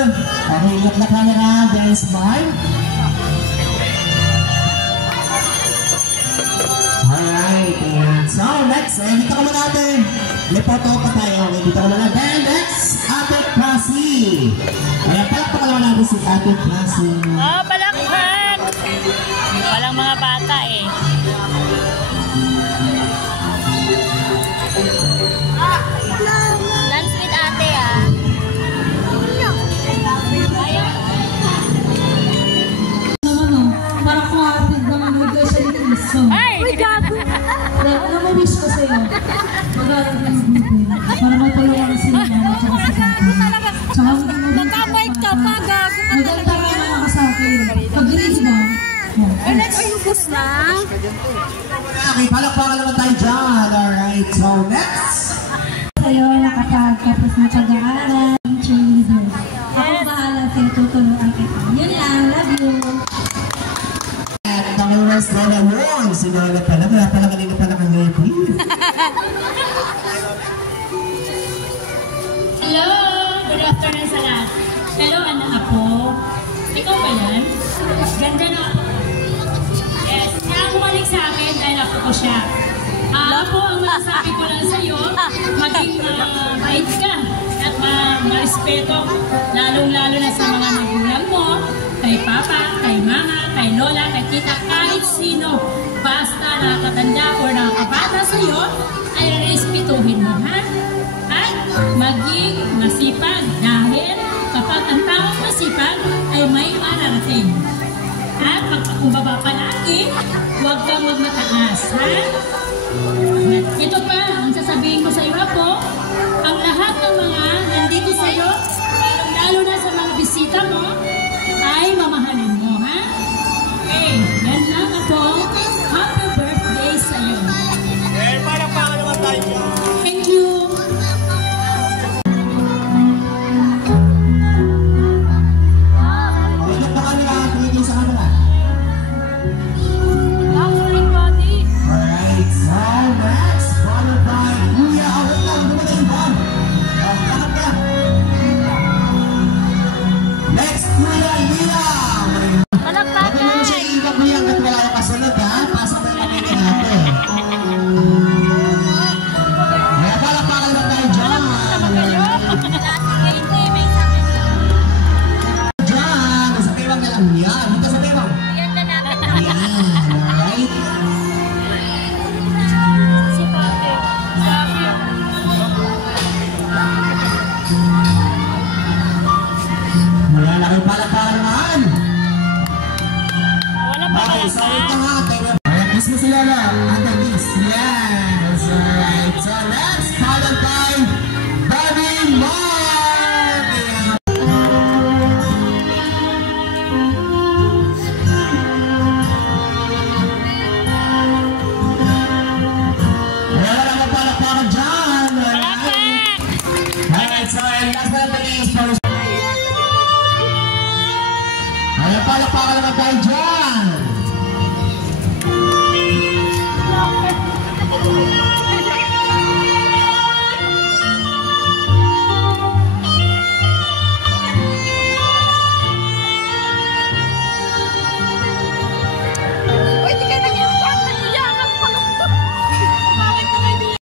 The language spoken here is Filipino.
Okay, look na camera. Then smile. Alright, and so next, dito ka muna natin. May photo pa tayo. Okay, dito ka muna. Then next, Ate Classy. Ayan, palakpakan naman natin si Ate Classy. Oh, palakpak! Walang mga bata eh. Lunch with ate ah. Parang kumapit na mag-video siya dito. Uy, gago! Ano mo wish ko sa'yo? Mag-aaral ka ng video. Para matulungan sila na tsaka sa akin. Tsaka Nagkabait ka pa, gago! maganda ka naman sa akin. Pag-release mo. Ubus na. Okay, palakpakan naman tayo dyan. Alright, so next. Sa'yo nakapagtapos na pag-aaral. Cheerleader. Ako bahala sa'yo, tutulungan kita. Yun lang, love you. At ang oras na naman, si Lola pala. Wala pala kanina pala kang Hello! Good afternoon sa lahat. Pero ano ako? Ikaw ba yan? Ganda na ako. Yes, kaya bumalik sa akin dahil ako ko siya. Ako, ang masasabi ko lang sa'yo, maging bait ka at ma-respeto, lalong-lalo na sa mga magulang mo, kay papa, kay mama, kay lola, kay tita, kahit sino. Basta nakakatanda o nakakabata sa'yo, ay respetuhin mo, ha? At maging masipag dahil kapag ang taong masipag ay may mararating. At pagpakumbaba palagi, huwag kang magmataas, ha? At ito pa, ang sasabihin ko sa iyo po, ang lahat ng mga nandito sa iyo, lalo na sa mga bisita mo, ay mamahalin mo, ha? Okay, yan lang ako. Happy birthday sa iyo. parang naman tayo. Thank you. Ilan pa kami nakakilin sa kanila? Alright, so next, followed by Kuya Awang dumating ba? Takap ka. Next, Kuya Lila. Palakpakan! Pag mo siya iibag mo yan at wala yung kasunod, ha? Pasok na yung pagkakin natin. Kaya palakpakan naman tayo dyan. Dyan, sa tewang na lang yan. Dito sa tewang. Ayan, alright. Wala na kayo palakpakan naman. Wala pa Okay, so ito palakpak. nga. Ayan, kiss mo sila na.